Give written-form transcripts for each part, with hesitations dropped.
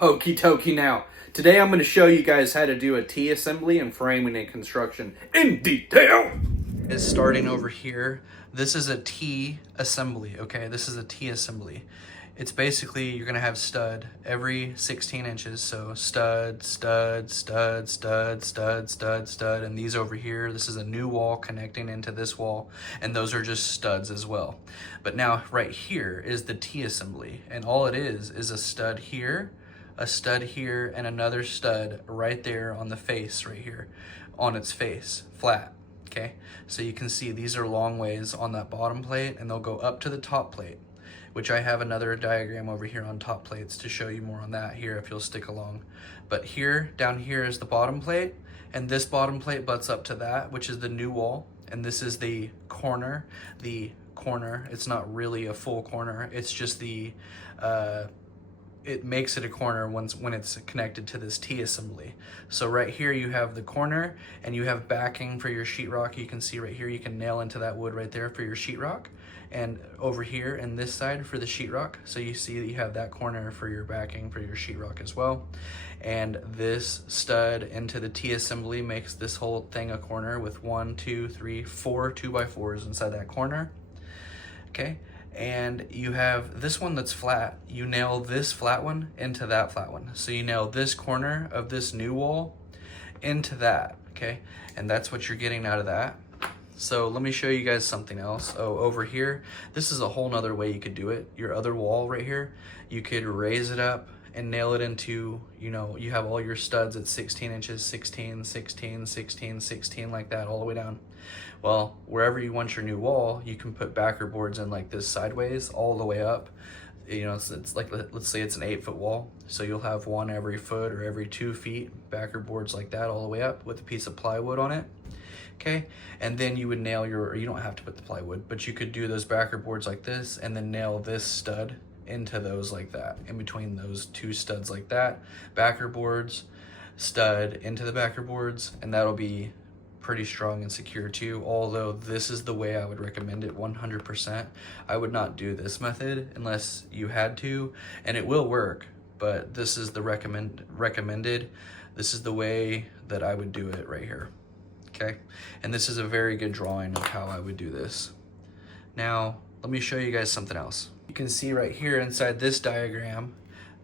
Okie dokie now. Today I'm going to show you guys how to do a T-assembly and framing and construction in detail. Is starting over here. This is a T assembly, okay? This is a T assembly. It's basically, you're gonna have stud every 16 inches. So stud, stud, stud, stud, stud, stud, stud, and these over here, this is a new wall connecting into this wall, and those are just studs as well. But now right here is the T assembly, and all it is a stud here, a stud here, and another stud right there on the face right here, on its face, flat. Okay, so you can see these are long ways on that bottom plate, and they'll go up to the top plate, which I have another diagram over here on top plates to show you more on that here if you'll stick along. But here, down here is the bottom plate, and this bottom plate butts up to that, which is the new wall, and this is the corner. It's not really a full corner, it's just the it makes it a corner when it's connected to this T assembly. So right here you have the corner, and you have backing for your sheetrock. You can see right here, you can nail into that wood right there for your sheetrock, and over here and this side for the sheetrock. So you see that you have that corner for your backing for your sheetrock as well. And this stud into the T assembly makes this whole thing a corner with 1, 2, 3, 4 2x4s inside that corner. Okay. And you have this one that's flat. You nail this flat one into that flat one. So you nail this corner of this new wall into that, okay? And that's what you're getting out of that. So let me show you guys something else. Oh, over here, this is a whole nother way you could do it. Your other wall right here, you could raise it up and nail it into, you have all your studs at 16 inches, 16, 16, 16, 16, like that, all the way down. Well, wherever you want your new wall, you can put backer boards in like this sideways all the way up. It's like, let's say it's an 8-foot wall. So you'll have one every foot or every 2 feet, backer boards like that all the way up with a piece of plywood on it. Okay, and then you would nail or you don't have to put the plywood, but you could do those backer boards like this and then nail this stud into those like that, in between those 2 studs like that, backer boards, stud into the backer boards, and that'll be pretty strong and secure too. Although this is the way I would recommend it 100%. I would not do this method unless you had to, and it will work, but this is the recommended. This is the way that I would do it right here. Okay, and this is a very good drawing of how I would do this. Now let me show you guys something else. You can see right here inside this diagram,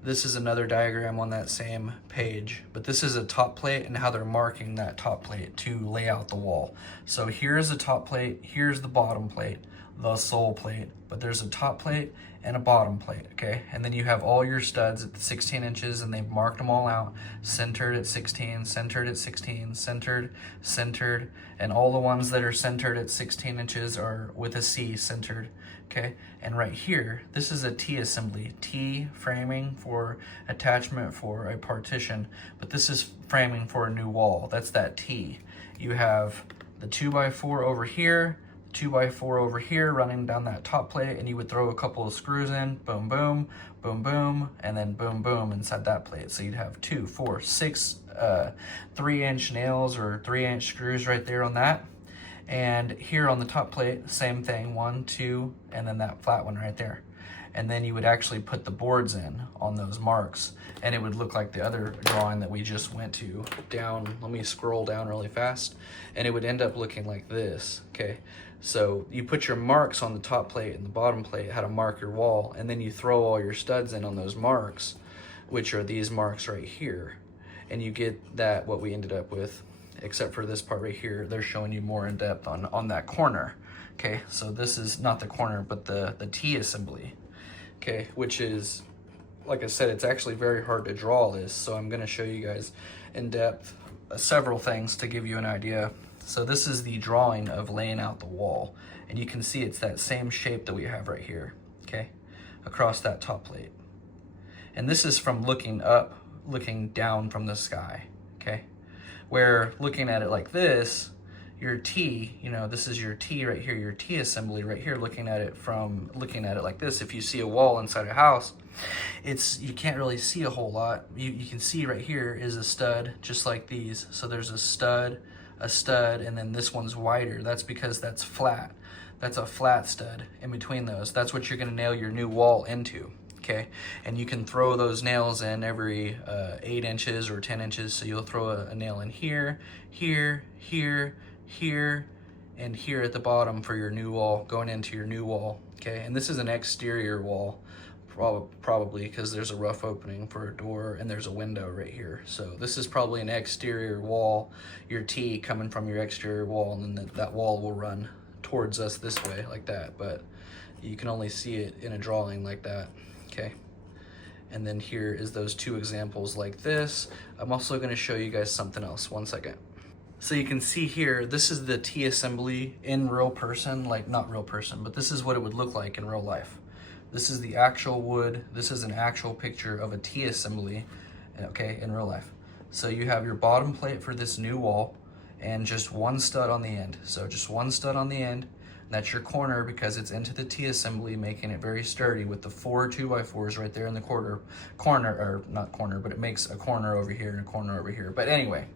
this is another diagram on that same page, but this is a top plate and how they're marking that top plate to lay out the wall. So here's the top plate, here's the bottom plate, the sole plate, but there's a top plate and a bottom plate, okay? And then you have all your studs at 16 inches, and they've marked them all out, centered at 16, centered at 16, centered, centered, and all the ones that are centered at 16 inches are with a C, centered, okay? And right here, this is a T assembly, T framing for attachment for a partition, but this is framing for a new wall. That's that T. You have the 2x4 over here, 2x4 over here running down that top plate, and you would throw a couple of screws in, boom, boom, boom, boom, and then boom, boom inside that plate. So you'd have 2, 4, 6 3-inch nails or 3-inch screws right there on that. And here on the top plate, same thing, 1, 2, and then that flat one right there. And then you would actually put the boards in on those marks, and it would look like the other drawing that we just went to down. Let me scroll down really fast, and it would end up looking like this, okay? So you put your marks on the top plate and the bottom plate, how to mark your wall, and then you throw all your studs in on those marks, which are these marks right here. And you get that, what we ended up with, except for this part right here, they're showing you more in depth on that corner. Okay, so this is not the corner, but the T assembly. Okay, which is, like I said, it's actually very hard to draw this, so I'm gonna show you guys in depth several things to give you an idea. So this is the drawing of laying out the wall, and you can see it's that same shape that we have right here, okay, across that top plate. And this is from looking up, looking down from the sky, okay? Where looking at it like this, your T, this is your T right here, your T assembly right here, looking at it like this. If you see a wall inside a house, you can't really see a whole lot. You can see right here is a stud, just like these. So there's a stud, and then this one's wider. That's because that's flat. That's a flat stud in between those. That's what you're gonna nail your new wall into, okay? And you can throw those nails in every 8 inches or 10 inches. So you'll throw a nail in here, here, here, here, and here at the bottom for your new wall, going into your new wall, okay? And this is an exterior wall, probably because there's a rough opening for a door and there's a window right here. So this is probably an exterior wall, your T coming from your exterior wall, and then that wall will run towards us this way like that, but you can only see it in a drawing like that, okay? And then here is those 2 examples like this. I'm also going to show you guys something else. One second. So you can see here, this is the T assembly in real person, like not real person, but this is what it would look like in real life. This is the actual wood. This is an actual picture of a T assembly, okay, in real life. So you have your bottom plate for this new wall and just 1 stud on the end. So just 1 stud on the end. That's your corner because it's into the T assembly, making it very sturdy with the 4 2x4s right there in the corner, or not corner, but it makes a corner over here and a corner over here. But anyway,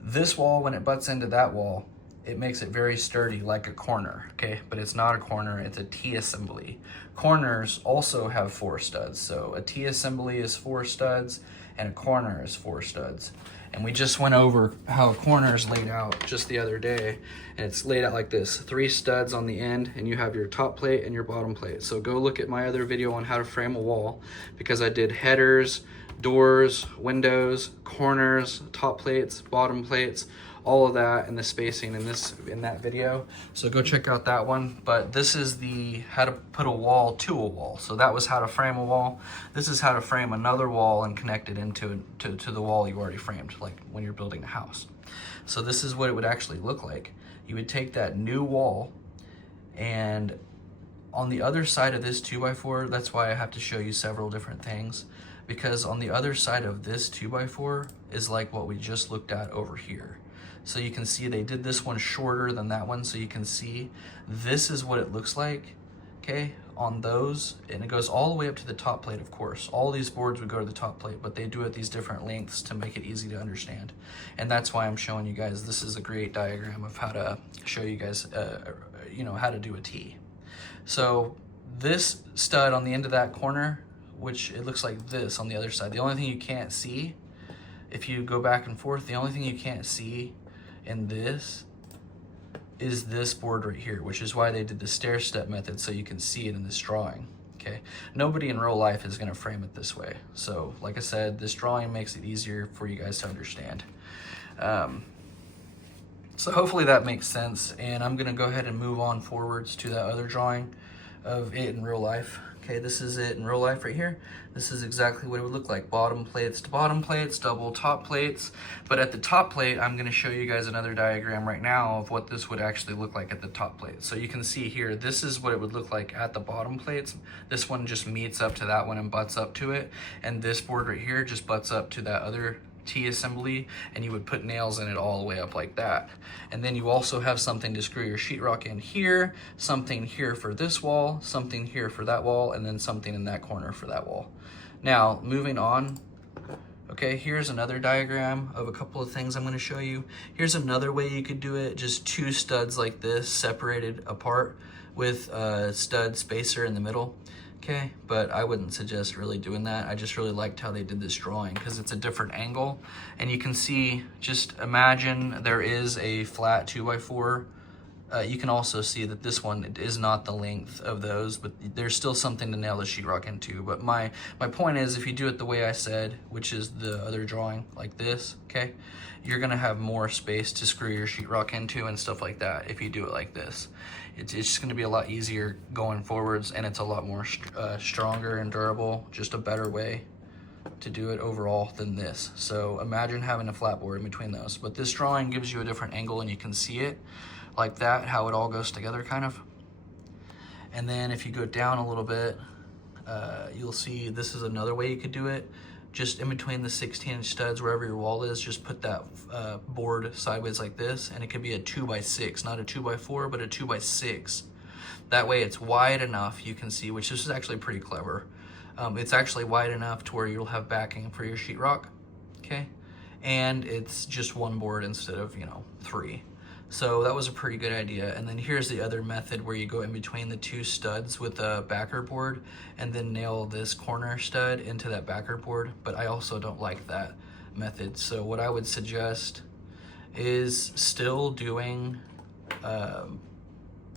this wall, when it butts into that wall, it makes it very sturdy like a corner, okay? But it's not a corner, it's a T assembly. Corners also have 4 studs. So a T assembly is 4 studs and a corner is 4 studs. And we just went over how a corner is laid out just the other day. And it's laid out like this, 3 studs on the end, and you have your top plate and your bottom plate. So go look at my other video on how to frame a wall, because I did headers, doors, windows, corners, top plates, bottom plates, all of that, and the spacing in that video. So go check out that one. But this is the how to put a wall to a wall. So that was how to frame a wall. This is how to frame another wall and connect it into to the wall you already framed, like when you're building a house. So this is what it would actually look like. You would take that new wall, and on the other side of this 2x4, that's why I have to show you several different things, because on the other side of this 2x4 is like what we just looked at over here. So you can see they did this one shorter than that one, so you can see this is what it looks like, okay, on those, and it goes all the way up to the top plate, of course. All these boards would go to the top plate, but they do it these different lengths to make it easy to understand. And that's why I'm showing you guys, this is a great diagram of how to show you guys, you know, how to do a T. So this stud on the end of that corner, which it looks like this on the other side, the only thing you can't see, if you go back and forth, the only thing you can't see in this is this board right here, which is why they did the stair step method, so you can see it in this drawing, okay? Nobody in real life is gonna frame it this way. So like I said, this drawing makes it easier for you guys to understand. So hopefully that makes sense, and I'm gonna go ahead and move on forwards to that other drawing of it in real life. Okay, this is it in real life right here. This is exactly what it would look like. Bottom plates to bottom plates, double top plates. But at the top plate, I'm gonna show you guys another diagram right now of what this would actually look like at the top plate. So you can see here, this is what it would look like at the bottom plates. This one just meets up to that one and butts up to it. And this board right here just butts up to that other T assembly, and you would put nails in it all the way up like that. And then you also have something to screw your sheetrock in here, something here for this wall, something here for that wall, and then something in that corner for that wall. Now, moving on, okay, here's another diagram of a couple of things I'm going to show you. Here's another way you could do it, just 2 studs like this separated apart with a stud spacer in the middle. Okay, but I wouldn't suggest really doing that. I just really liked how they did this drawing because it's a different angle. And you can see, just imagine there is a flat 2x4. You can also see that this one is not the length of those, but there's still something to nail the sheetrock into. But my point is, if you do it the way I said, which is the other drawing like this, okay, you're gonna have more space to screw your sheetrock into and stuff like that if you do it like this. It's just gonna be a lot easier going forwards, and it's a lot more stronger and durable, just a better way to do it overall than this. So imagine having a flat board in between those. But this drawing gives you a different angle, and you can see it like that, how it all goes together kind of. And then if you go down a little bit, you'll see this is another way you could do it. Just in between the 16-inch studs, wherever your wall is, just put that board sideways like this, and it could be a 2x6, not a 2x4, but a 2x6. That way it's wide enough, you can see, which this is actually pretty clever. It's actually wide enough to where you'll have backing for your sheetrock, okay? And it's just one board instead of, 3. So that was a pretty good idea. And then here's the other method where you go in between the two studs with a backer board and then nail this corner stud into that backer board. But I also don't like that method. So what I would suggest is still doing,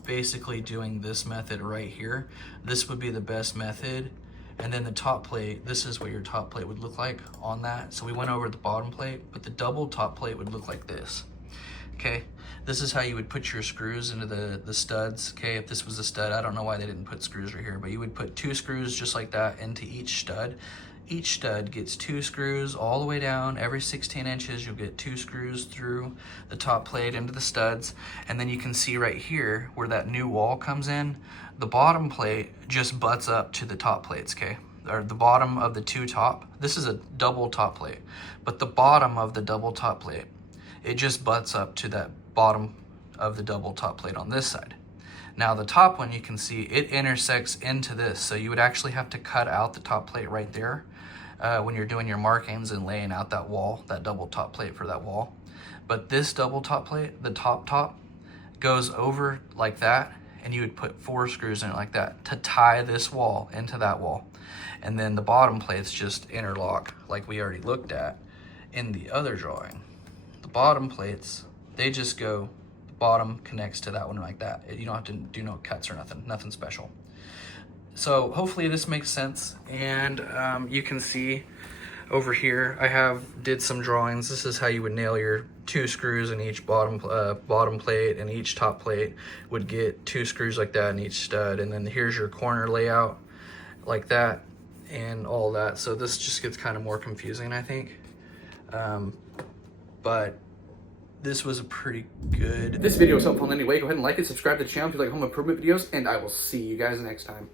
basically doing this method right here. This would be the best method. And then the top plate, this is what your top plate would look like on that. So we went over the bottom plate, but the double top plate would look like this. Okay, this is how you would put your screws into the studs. Okay, if this was a stud, I don't know why they didn't put screws right here, but you would put 2 screws just like that into each stud. Each stud gets 2 screws all the way down. Every 16 inches, you'll get 2 screws through the top plate into the studs. And then you can see right here where that new wall comes in, the bottom plate just butts up to the top plates, okay? Or the bottom of the 2 top. This is a double top plate, but the bottom of the double top plate, it just butts up to that bottom of the double top plate on this side. Now the top one, you can see it intersects into this, so you would actually have to cut out the top plate right there when you're doing your markings and laying out that wall, that double top plate for that wall. But this double top plate, the top, goes over like that, and you would put 4 screws in it like that to tie this wall into that wall. And then the bottom plates just interlock like we already looked at in the other drawing. The bottom plates, they just go, the bottom connects to that one like that. You don't have to do no cuts or nothing special. So hopefully this makes sense. And you can see over here, I did some drawings. This is how you would nail your 2 screws in each bottom plate, and each top plate would get 2 screws like that in each stud. And then here's your corner layout like that and all that. So this just gets kind of more confusing, I think. But this was a pretty good... If this video was helpful in any way, go ahead and like it, subscribe to the channel if you like home improvement videos, and I will see you guys next time.